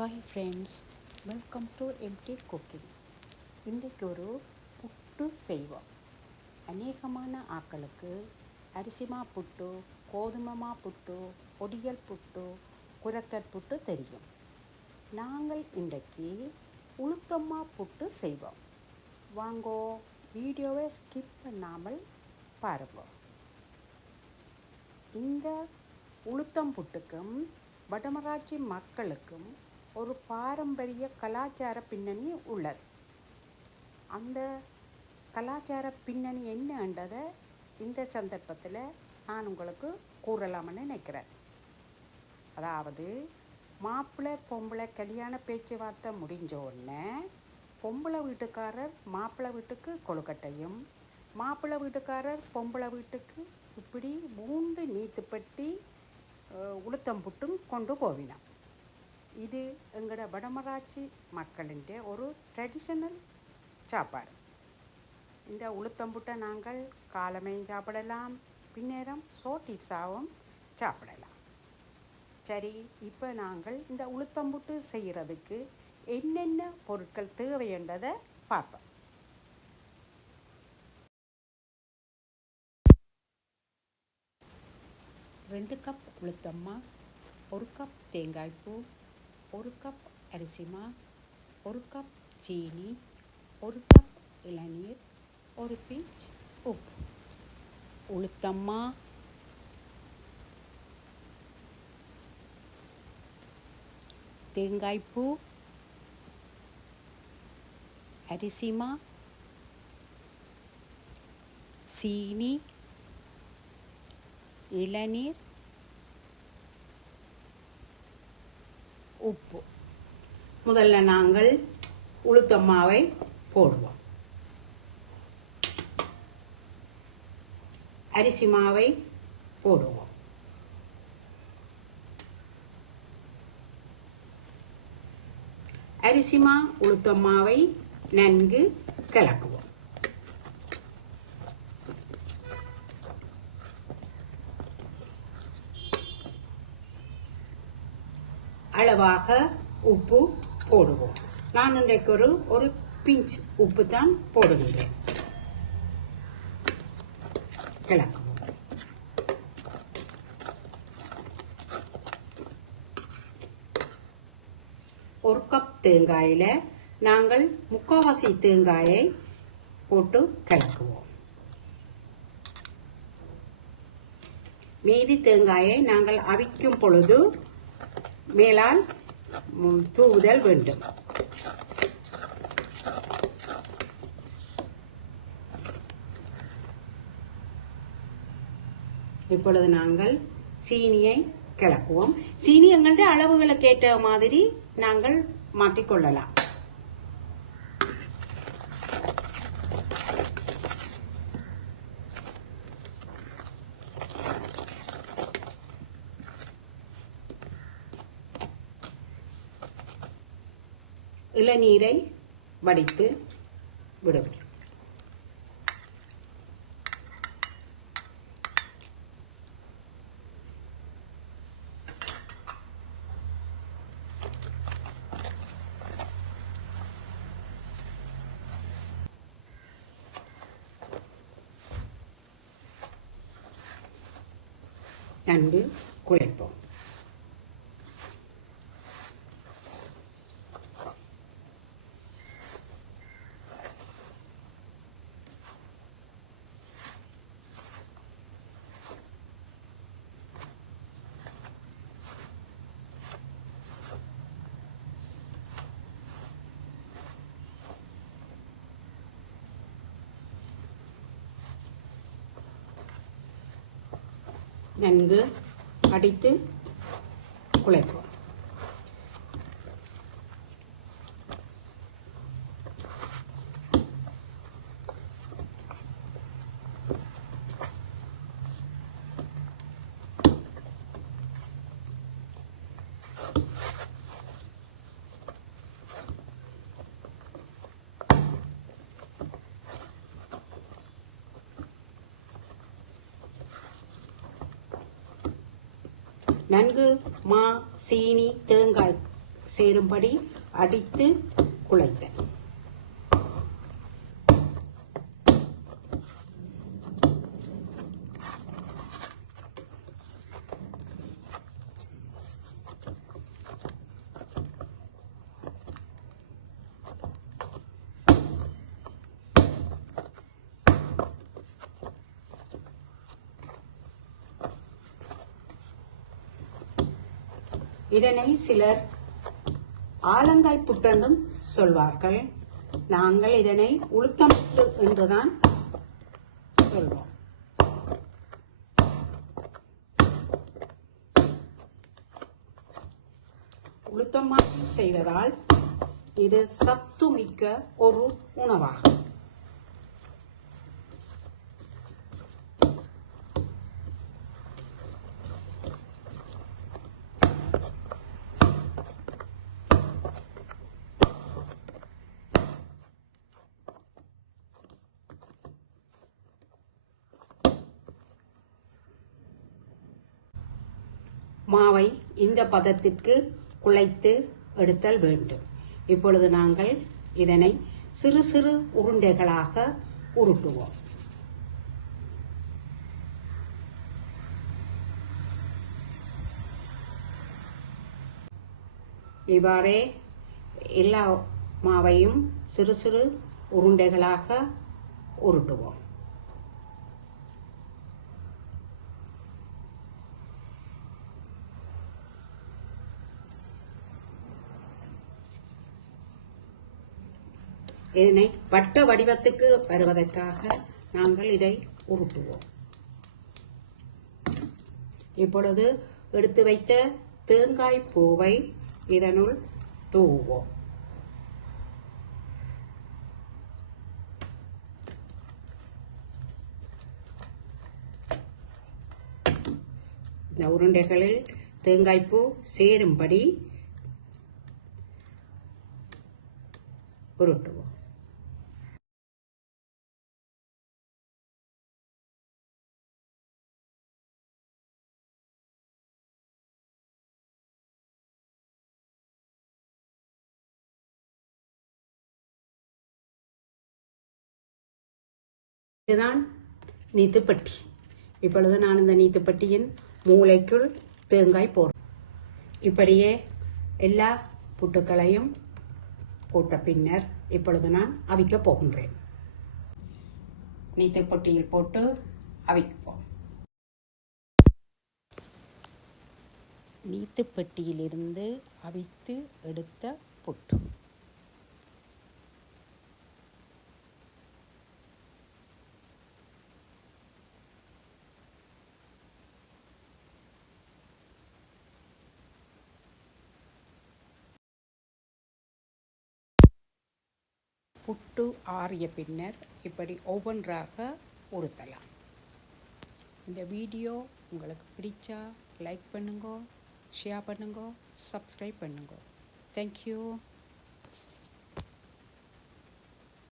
Hi friends, welcome to MT cooking. இன்றைக்கு ஒரு புட்டு செய்வோம். அநேகமான ஆக்களுக்கு அரிசிமா புட்டு, கோதுமமா புட்டு, பொடியல் புட்டு, குரக்கட் புட்டு தெரியும். நாங்கள் இன்றைக்கு உளுத்தம்மா புட்டு செய்வோம். வாங்கோ, வீடியோவை ஸ்கிப் பண்ணாமல் பாருங்க. இந்த உளுத்தம் புட்டுக்கும் வடமராட்சி மக்களுக்கும் ஒரு பாரம்பரிய கலாச்சார பின்னணி உள்ளது. அந்த கலாச்சார பின்னணி என்னன்றதை இந்த சந்தர்ப்பத்தில் நான் உங்களுக்கு கூறலாம்னு நினைக்கிறேன். அதாவது, மாப்பிள்ளை பொம்பளை கல்யாண பேச்சுவார்த்தை முடிஞ்ச உடனே பொம்பளை வீட்டுக்காரர் மாப்பிள்ளை வீட்டுக்கு கொழுக்கட்டையும், மாப்பிள்ளை வீட்டுக்காரர் பொம்பளை வீட்டுக்கு இப்படி 3 நீத்துப்பட்டி உளுத்தம்புட்டும் கொண்டு போவினான். இது எங்களோட வடமராட்சி மக்களின் ஒரு ட்ரெடிஷனல் சாப்பாடு. இந்த உளுத்தம்புட்டை நாங்கள் காலமையும் சாப்பிடலாம், பின்னேரம் சோட்டிஸாகவும் சாப்பிடலாம். சரி, இப்போ நாங்கள் இந்த உளுத்தம்புட்டு செய்கிறதுக்கு என்னென்ன பொருட்கள் தேவைன்றதை பார்ப்போம். ரெண்டு கப் உளுத்தம்மா, 1 கப் தேங்காய்ப்பூ, 1 கப் அரிசிமா, 1 கப் சீனி, 1 கப் இளநீர், 1 பிஞ்ச் உப்பு. உளுத்தம்மா, தேங்காய்ப்பூ, அரிசிமா, சீனி, இளநீர், உப்பு. முதல்ல நாங்கள் உளுத்தம்மாவை போடுவோம். அரிசி மாவை போடுவோம். அரிசிமா உளுத்தம்மாவை நன்கு கலக்குவோம். அளவாக உப்பு போடுவோம். நான் இன்றைக்கு ஒரு பிஞ்ச் உப்பு தான் போடுகின்றேன். கலக்குவோம். ஒரு கப் தேங்காயில நாங்கள் 3/4 தேங்காயை போட்டு கலக்குவோம். மீதி தேங்காயை நாங்கள் அவிக்கும் பொழுது மேலால் தூவுதல் வேண்டும். இப்பொழுது நாங்கள் சீனியை கலக்குவோம். சீனி எங்களுடைய அளவுகளுக்கு ஏற்ற மாதிரி நாங்கள் மாற்றிக்கொள்ளலாம். இளநீரை வடித்து விடுவோம். நன்கு குழைப்போம். நன்கு அடித்து குழைப்போம். நன்கு மா, சீனி, தேங்காய் சேரும்படி அடித்து குழைத்தல். இதனை சிலர் ஆலங்காய் புட்டென்றும் சொல்வார்கள். நாங்கள் இதனை உளுத்தம் புட்டு என்றுதான் சொல்வோம். உளுத்தமாக செய்வதால் இது சத்துமிக்க ஒரு உணவாகும். மாவை இந்த பதத்திற்கு குழைத்து எடுத்தல் வேண்டும். இப்பொழுது நாங்கள் இதனை சிறு சிறு உருண்டைகளாக உருட்டுவோம். இவ்வாறே எல்லா மாவையும் சிறு சிறு உருண்டைகளாக உருட்டுவோம். இதனை வட்ட வடிவத்துக்கு வருவதற்காக நாங்கள் இதை உருட்டுவோம். இப்பொழுது எடுத்து வைத்த தேங்காய் பூவை இதனுள் தூவோம். இந்த உருண்டைகளில் தேங்காய்ப்பூ சேரும்படி உருட்டுவோம். இதுதான் நீத்துப்பட்டி. இப்பொழுது நான் இந்த நீத்துப்பட்டியின் மூளைக்குள் தேங்காய் போடுறேன். இப்படியே எல்லா புட்டுக்களையும் போட்ட பின்னர் இப்பொழுது நான் அவிக்கப் போகின்றேன். நீத்துப்பட்டியில் போட்டு அவிப்போம். நீத்துப்பட்டியிலிருந்து அவித்து எடுத்த புட்டு. புட்டு ஆறிய பின்னர் இப்படி ஒவ்வொன்றாக உருட்டலாம். இந்த வீடியோ உங்களுக்கு பிடிச்சா லைக் பண்ணுங்க, ஷேர் பண்ணுங்க, சப்ஸ்கிரைப் பண்ணுங்க. தேங்க்யூ.